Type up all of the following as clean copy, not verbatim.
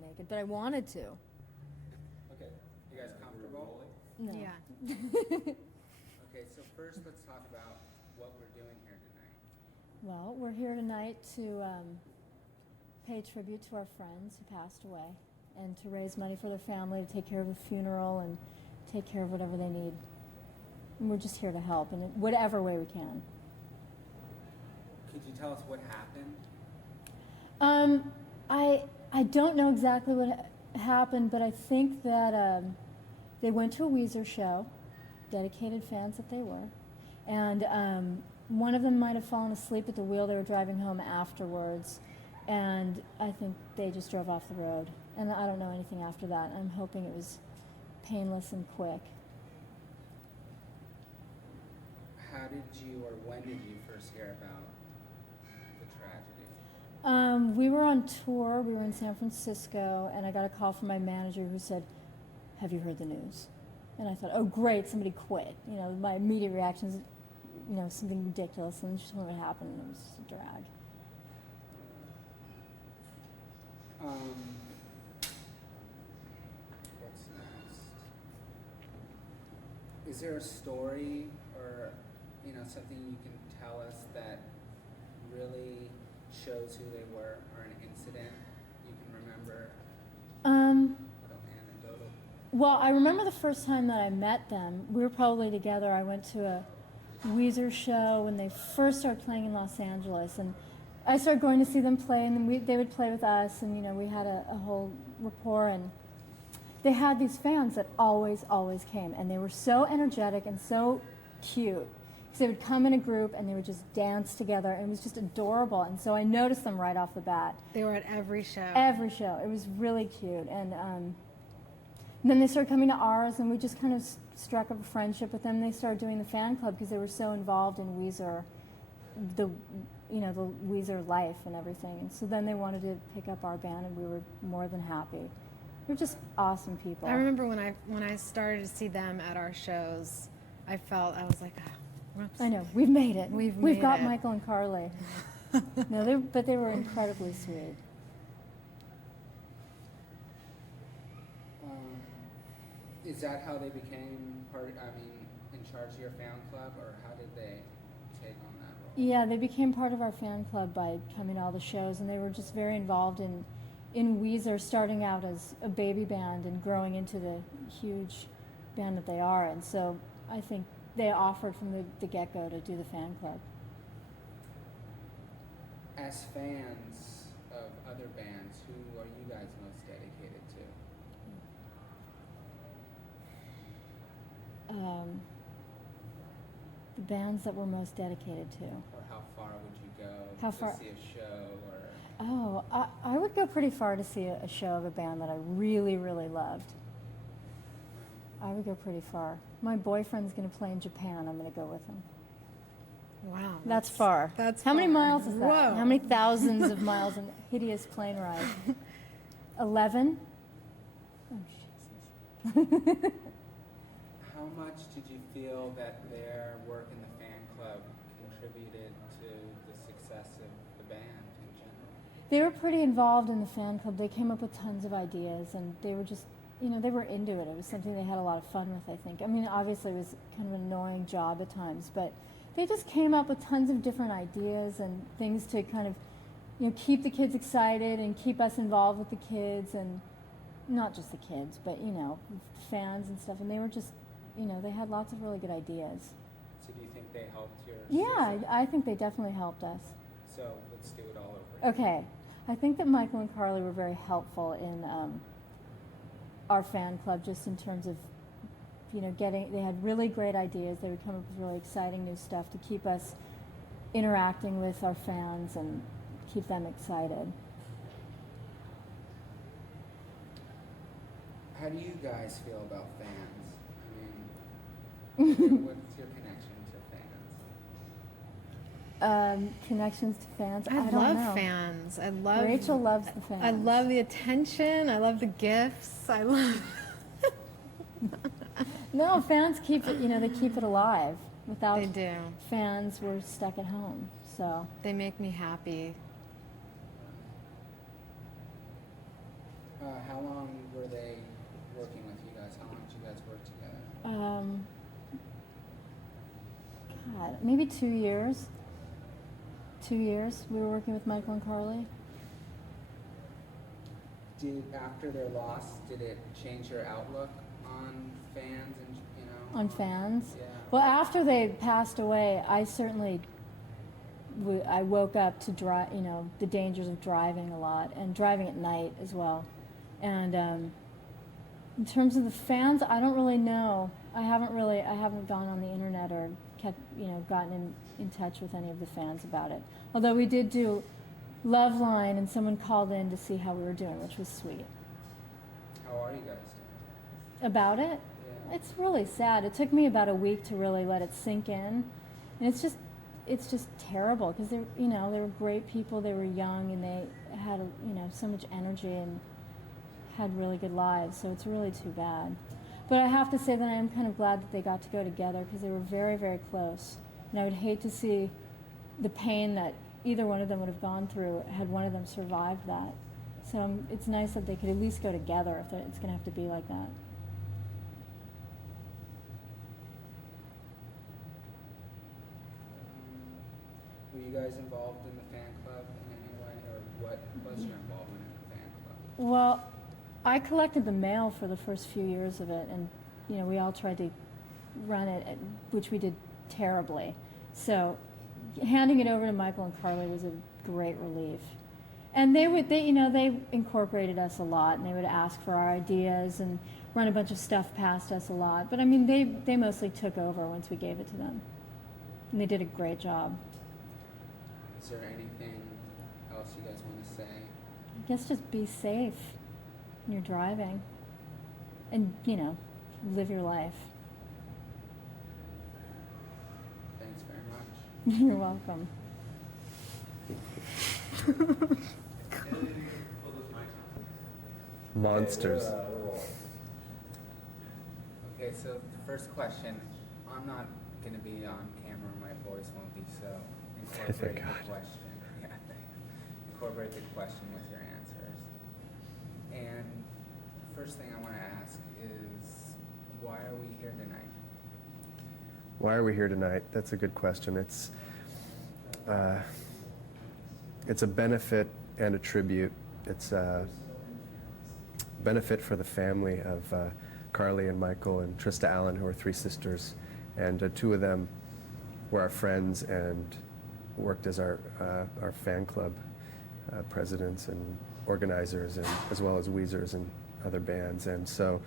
naked, but I wanted to. Okay, you guys comfortable? No. Yeah. Okay, so first let's talk about what we're doing here tonight. Well, we're here tonight to pay tribute to our friends who passed away and to raise money for their family, to take care of a funeral and take care of whatever they need. And we're just here to help in whatever way we can. Could you tell us what happened? I don't know exactly what happened, but I think that they went to a Weezer show, dedicated fans that they were, and one of them might have fallen asleep at the wheel. They were driving home afterwards, and I think they just drove off the road. And I don't know anything after that. I'm hoping it was painless and quick. How did you or when did you first hear about the tragedy? We were on tour. We were in San Francisco, and I got a call from my manager who said, "Have you heard the news?" And I thought, "Oh, great, somebody quit." You know, my immediate reaction is, you know, something ridiculous, and just what happened, and it was just a drag. What's next? Is there a story or, you know, something you can tell us that really shows who they were, or an incident you can remember? Anecdotal. Well, I remember the first time that I met them. We were probably together. I went to a Weezer show when they first started playing in Los Angeles, and I started going to see them play, and then they would play with us, and you know, we had a whole rapport. And they had these fans that always came, and they were so energetic and so cute. So they would come in a group and they would just dance together, and it was just adorable. And so I noticed them right off the bat. They were at every show. Every show. It was really cute. And then they started coming to ours, and we just kind of struck up a friendship with them. They started doing the fan club because they were so involved in Weezer, the Weezer life and everything. And so then they wanted to pick up our band, and we were more than happy. They're just awesome people. I remember when I started to see them at our shows, I was like, oh, whoops. I know, we've made it. We've got made it. Michael and Carly. No, but they were incredibly sweet. Is that how they became in charge of your fan club, or how did they take on that role? Yeah, they became part of our fan club by coming to all the shows, and they were just very involved in Weezer, starting out as a baby band and growing into the huge band that they are. And so I think they offered from the get-go to do the fan club. As fans of other bands, who are you guys most dedicated to? The bands that we're most dedicated to. Or how far would you go How to far? see a show? Or Oh, I would go pretty far to see a show of a band that I really loved. I would go pretty far. My boyfriend's going to play in Japan. I'm going to go with him. Wow. That's far. That's How many far. miles is that? Whoa. How many thousands of miles in a hideous plane ride? 11? Oh, Jesus. how much did you feel that their work in the fan club contributed to the success of the band in general? They were pretty involved in the fan club. They came up with tons of ideas, and they were just, they were into it. It was something they had a lot of fun with, I think. I mean, obviously it was kind of an annoying job at times, but they just came up with tons of different ideas and things to kind of, keep the kids excited and keep us involved with the kids, and not just the kids, but, fans and stuff. And they were just, they had lots of really good ideas. So do you think they helped your Yeah, success? I think they definitely helped us. So let's do it all over again. Okay. I think that Michael and Carly were very helpful in our fan club, just in terms of, they had really great ideas. They would come up with really exciting new stuff to keep us interacting with our fans and keep them excited. How do you guys feel about fans? I mean, what's your connection to fans? Connections to fans. I don't love know. fans. I love. Rachel loves the fans. I love the attention. I love the gifts. I love. No, fans keep it. They keep it alive. Without They do. fans, we're stuck at home. So They make me happy. How long were they working with you guys? How long did you guys work together? God, maybe 2 years. 2 years we were working with Michael and Carly. After their loss, did it change your outlook on fans and, you know? On fans? Yeah. Well, after they passed away, I certainly I woke up to the dangers of driving a lot and driving at night as well. And in terms of the fans, I don't really know. I haven't gone on the internet or gotten in touch with any of the fans about it. Although we did do Love Line, and someone called in to see how we were doing, which was sweet. How are you guys doing? About it? Yeah. It's really sad. It took me about a week to really let it sink in, and it's just terrible because they were great people. They were young and they had so much energy and had really good lives. So it's really too bad. But I have to say that I am kind of glad that they got to go together because they were very, very close. And I would hate to see the pain that either one of them would have gone through had one of them survived that. So it's nice that they could at least go together if it's going to have to be like that. Were you guys involved in the fan club in any way, or what was your involvement in the fan club? Well, I collected the mail for the first few years of it, and we all tried to run it, which we did terribly. So handing it over to Michael and Carly was a great relief. And they incorporated us a lot, and they would ask for our ideas and run a bunch of stuff past us a lot. But I mean, they mostly took over once we gave it to them, and they did a great job. Is there anything else you guys want to say? I guess just be safe when you're driving, and live your life. Thanks very much. You're welcome. Monsters. Okay, so the first question, I'm not going to be on camera, my voice won't be, so incorporate the question. Yeah, incorporate the question with your answers. And first thing I want to ask is, why are we here tonight? Why are we here tonight? That's a good question. It's a benefit and a tribute. It's a benefit for the family of Carly and Michael and Trista Allen, who are three sisters, and two of them were our friends and worked as our fan club presidents and organizers, and as well as Weezers and other bands. And so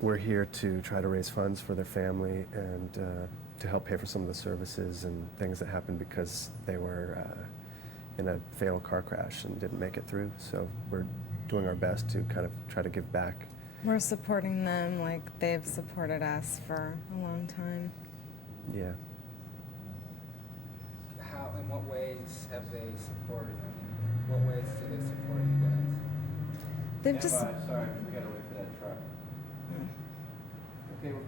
we're here to try to raise funds for their family and to help pay for some of the services and things that happened because they were in a fatal car crash and didn't make it through. So we're doing our best to kind of try to give back. We're supporting them like they've supported us for a long time. Yeah. In what ways have they supported? What ways do they support you guys? They've just. Sorry, we gotta wait for that truck. Okay, we're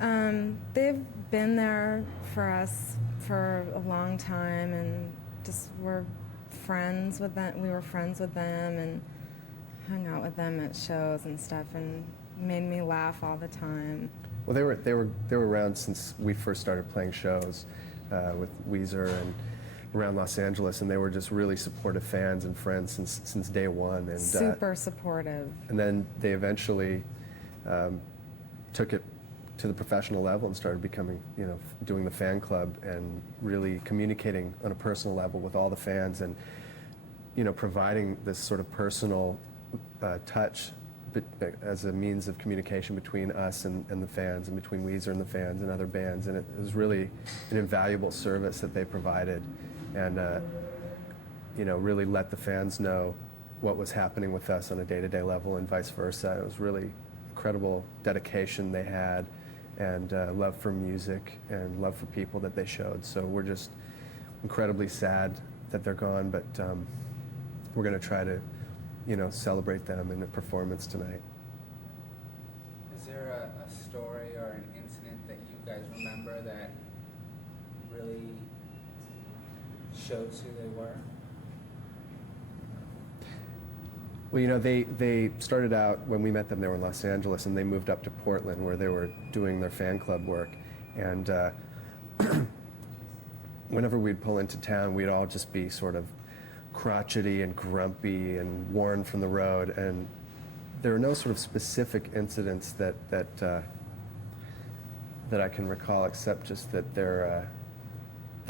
clear. They've been there for us for a long time, and just we're friends with them. We were friends with them and hung out with them at shows and stuff, and made me laugh all the time. Well, they were around since we first started playing shows with Weezer and around Los Angeles, and they were just really supportive fans and friends since day one. And super supportive. And then they eventually took it to the professional level and started becoming, doing the fan club and really communicating on a personal level with all the fans and, providing this sort of personal touch as a means of communication between us and the fans, and between Weezer and the fans and other bands. And it was really an invaluable service that they provided, and really let the fans know what was happening with us on a day-to-day level and vice versa. It was really incredible dedication they had, and love for music and love for people that they showed. So we're just incredibly sad that they're gone, but we're going to try to celebrate them in a performance tonight. Is there a story or an incident that you guys remember that really shows who they were? Well, you know, they started out, when we met them, they were in Los Angeles, and they moved up to Portland where they were doing their fan club work. And whenever we'd pull into town, we'd all just be sort of crotchety and grumpy and worn from the road. And there are no sort of specific incidents that I can recall, except just that their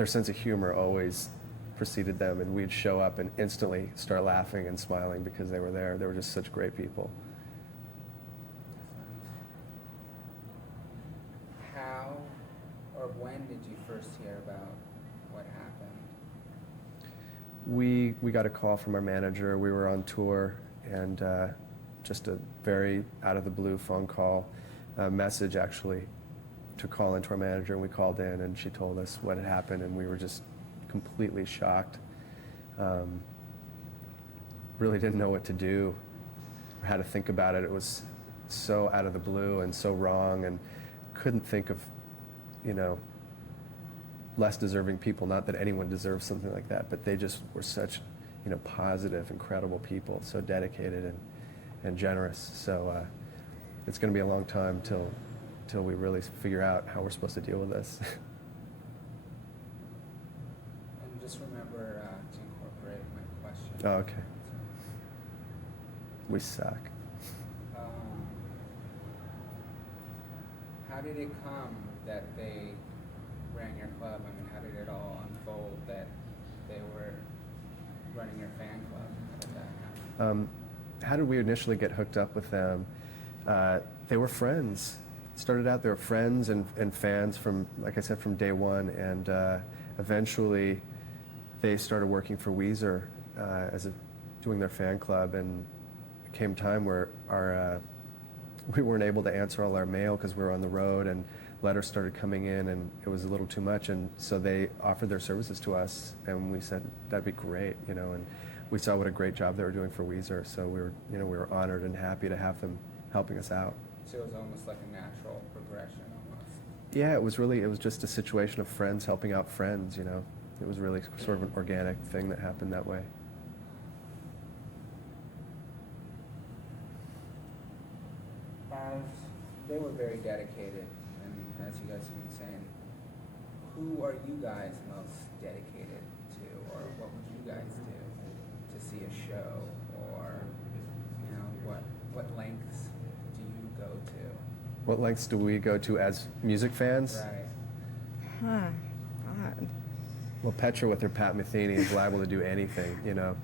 sense of humor always preceded them, and we'd show up and instantly start laughing and smiling because they were there. They were just such great people. How or when did you first hear about what happened? We got a call from our manager. We were on tour, and just a very out of the blue phone call, message actually, to call into our manager, and we called in, and she told us what had happened, and we were just completely shocked. Really didn't know what to do or how to think about it. It was so out of the blue and so wrong, and couldn't think of, you know, less deserving people. Not that anyone deserves something like that, but they just were such, you know, positive, incredible people, so dedicated and generous. So it's going to be a long time till we really figure out how we're supposed to deal with this. And just remember to incorporate my question. Oh, okay. We suck. How did it come that they ran your club? I mean, how did it all unfold that they were running your fan club? How did that happen? How did we initially get hooked up with them? They were friends. Started out, they were friends and fans from, like I said, from day one, and eventually they started working for Weezer doing their fan club, and it came time where we weren't able to answer all our mail because we were on the road, and letters started coming in, and it was a little too much, and so they offered their services to us, and we said that'd be great, you know, and we saw what a great job they were doing for Weezer, so we were honored and happy to have them helping us out. So it was almost like a natural progression almost. Yeah, it was just a situation of friends helping out friends, you know. It was really sort of an organic thing that happened that way. As they were very dedicated, and as you guys have been saying, who are you guys most dedicated to, or what would you guys do to see a show, or you know, what lengths do you go to? What lengths do we go to as music fans? Right. Huh. God. Well, Petra with her Pat Metheny is liable to do anything, you know.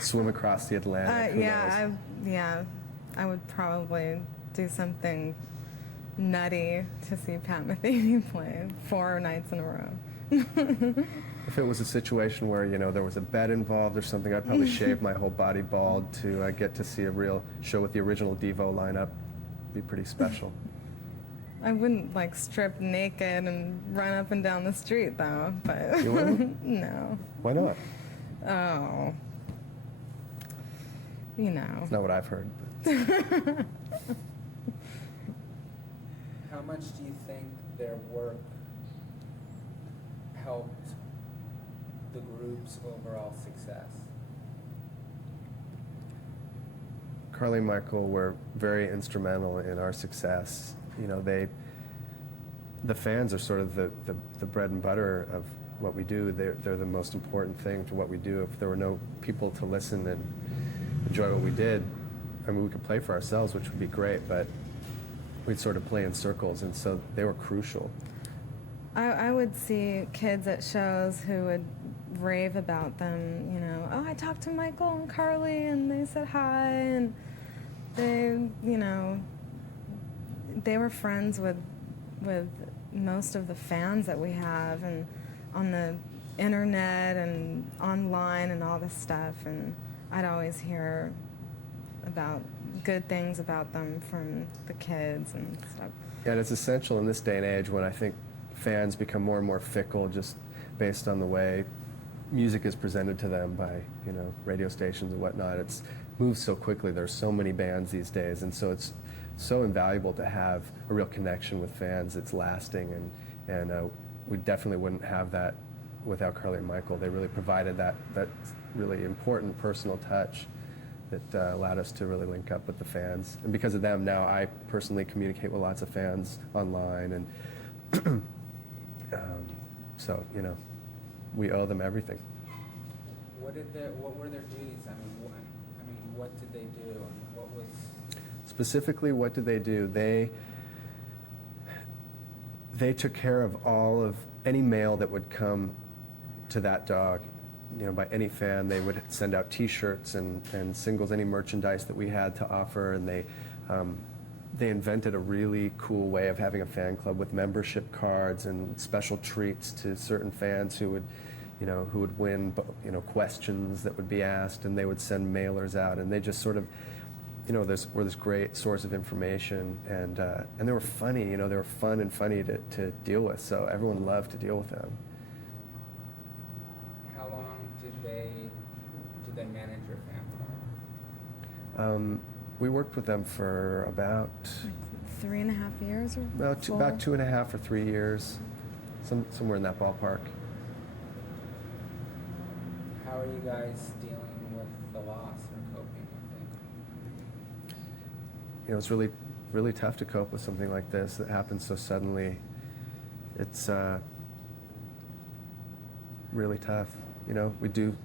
Swim across the Atlantic. Who knows? I would probably do something nutty to see Pat Metheny play 4 nights in a row. If it was a situation where, you know, there was a bet involved or something, I'd probably shave my whole body bald to get to see a real show with the original Devo lineup. It'd be pretty special. I wouldn't like strip naked and run up and down the street though, but You wouldn't? No. Why not? Oh. You know. It's not what I've heard. How much do you think their work helped the group's overall success? Carly and Michael were very instrumental in our success. You know, the fans are sort of the bread and butter of what we do. They're the most important thing to what we do. If there were no people to listen and enjoy what we did, I mean, we could play for ourselves, which would be great, but we'd sort of play in circles, and so they were crucial. I would see kids at shows who would rave about them, you know, oh, I talked to Michael and Carly and they said hi, and they, you know, they were friends with most of the fans that we have, and on the internet and online and all this stuff, and I'd always hear about good things about them from the kids and stuff. And it's essential in this day and age when I think fans become more and more fickle just based on the way music is presented to them by, you know, radio stations and whatnot. It's moves so quickly. There's so many bands these days, and so it's so invaluable to have a real connection with fans that's lasting, and we definitely wouldn't have that without Carly and Michael. They really provided that really important personal touch that allowed us to really link up with the fans. And because of them, now I personally communicate with lots of fans online, and so, you know, we owe them everything. What were their duties? I mean, what did they do? And what was... Specifically, what did they do? They took care of all of any mail that would come to that dog. You know, by any fan, they would send out T-shirts and singles, any merchandise that we had to offer, and they invented a really cool way of having a fan club with membership cards and special treats to certain fans who would win, you know, questions that would be asked, and they would send mailers out, and they just sort of, you know, were this great source of information, and they were funny, you know, they were fun and funny to deal with, so everyone loved to deal with them. How long did they manage your family? We worked with them for about 3.5 years or about 2.5 or 3 years, somewhere in that ballpark. How are you guys dealing with the loss or coping with it? You know, it's really, really tough to cope with something like this that happens so suddenly. It's really tough. You know, we do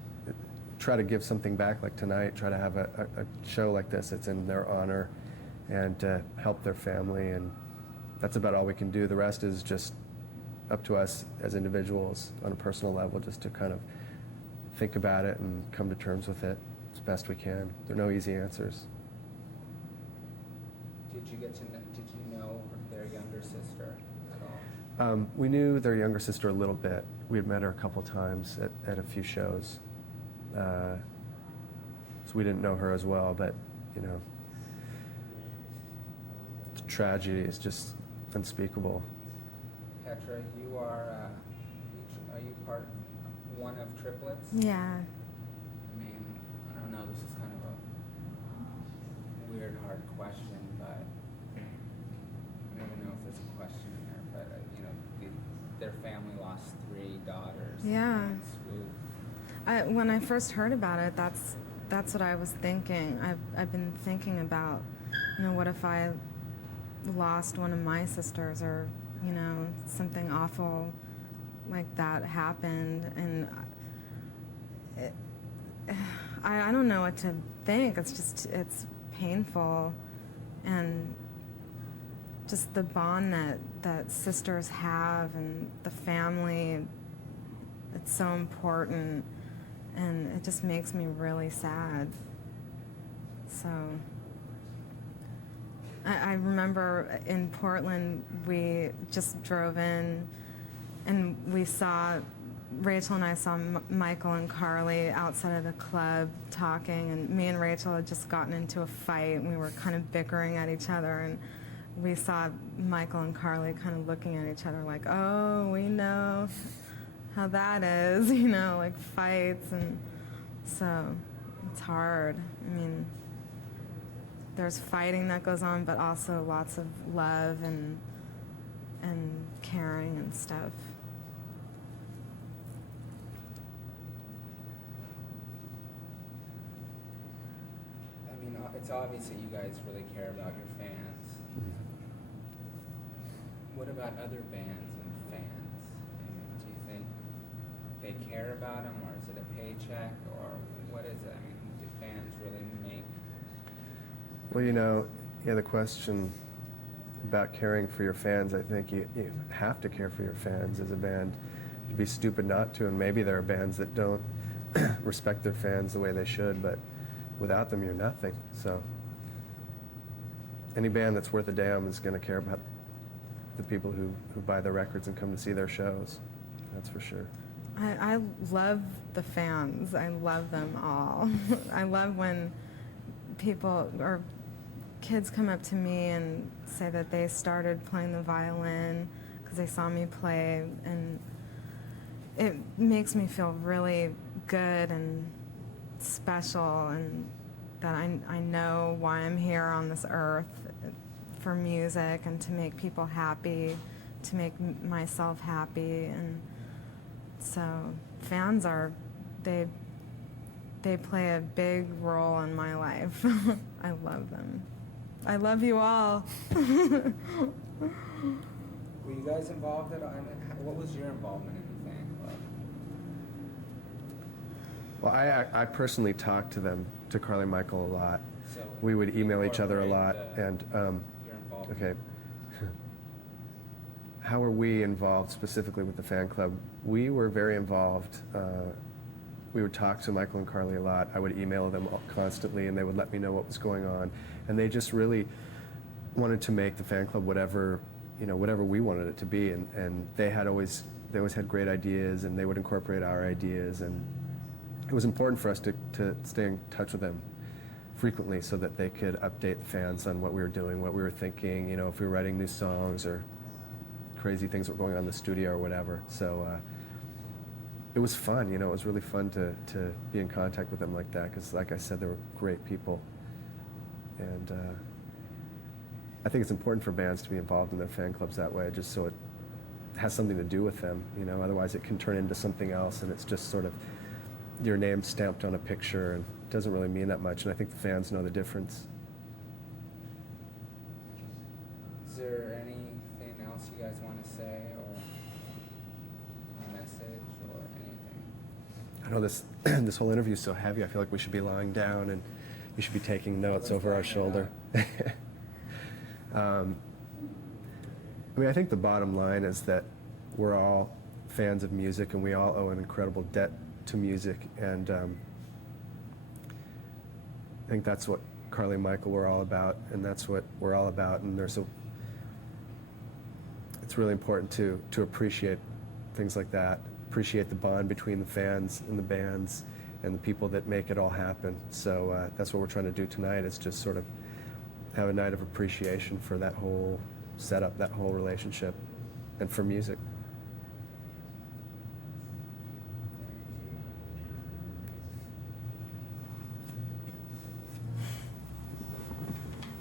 try to give something back, like tonight, try to have a show like this that's in their honor and help their family, and that's about all we can do. The rest is just up to us as individuals on a personal level, just to kind of think about it and come to terms with it as best we can. There are no easy answers. Did you know their younger sister at all? We knew their younger sister a little bit. We had met her a couple times at a few shows. So we didn't know her as well, but, you know, the tragedy is just unspeakable. Petra, you are you one of triplets? Yeah. I mean, I don't know, this is kind of a weird, hard question, but I don't even know if there's a question in there, but, you know, their family lost 3 daughters. Yeah. in one swoop. When I first heard about it, that's what I was thinking. I've been thinking about, you know, what if I lost one of my sisters, or, you know, something awful like that happened, and I don't know what to think. It's painful, and just the bond that sisters have, and the family, it's so important, and it just makes me really sad. So I remember in Portland, we just drove in and we saw, Rachel and I saw Michael and Carly outside of the club talking, and me and Rachel had just gotten into a fight, and we were kind of bickering at each other, and we saw Michael and Carly kind of looking at each other like, oh, we know how that is, you know, like fights, and so it's hard. I mean, there's fighting that goes on, but also lots of love and caring and stuff. I mean, it's obvious that you guys really care about your fans. What about other bands and fans? I mean, do you think they care about them, or is it a paycheck, or what is it? I mean, do fans really make... Well, you know, yeah, the question about caring for your fans, I think you have to care for your fans as a band. You'd be stupid not to, and maybe there are bands that don't respect their fans the way they should, but without them, you're nothing. So any band that's worth a damn is going to care about the people who buy their records and come to see their shows. That's for sure. I love the fans. I love them all. I love when people or kids come up to me and say that they started playing the violin because they saw me play, and it makes me feel really good and special, and that I know why I'm here on this earth, for music and to make people happy, to make myself happy. And so fans are, they they play a big role in my life. I love them. I love you all. Were you guys involved at all? I mean, what was your involvement in the fan club? Well, I personally talked to them, to Carly Michael, a lot. So We would email each other a lot, incorporate and your involvement. okay. How are we involved specifically with the fan club? We were very involved. We would talk to Michael and Carly a lot. I would email them constantly, and they would let me know what was going on. And they just really wanted to make the fan club whatever, whatever we wanted it to be. And they always had great ideas, and they would incorporate our ideas. And it was important for us to stay in touch with them frequently so that they could update the fans on what we were doing, what we were thinking, if we were writing new songs or crazy things that were going on in the studio or whatever. So it was fun, it was really fun to be in contact with them like that, because like I said, they were great people. And I think it's important for bands to be involved in their fan clubs that way, just so it has something to do with them, otherwise it can turn into something else, and it's just sort of your name stamped on a picture, and it doesn't really mean that much, and I think the fans know the difference. Is there anything else you guys want to say, or a message, or anything? I know this this whole interview is so heavy, I feel like we should be lying down, and we should be taking notes over our shoulder. I mean, I think the bottom line is that we're all fans of music, and we all owe an incredible debt to music, and I think that's what Carly and Michael were all about, and that's what we're all about. And it's really important to appreciate things like that, appreciate the bond between the fans and the bands and the people that make it all happen. So that's what we're trying to do tonight, is just sort of have a night of appreciation for that whole setup, that whole relationship, and for music.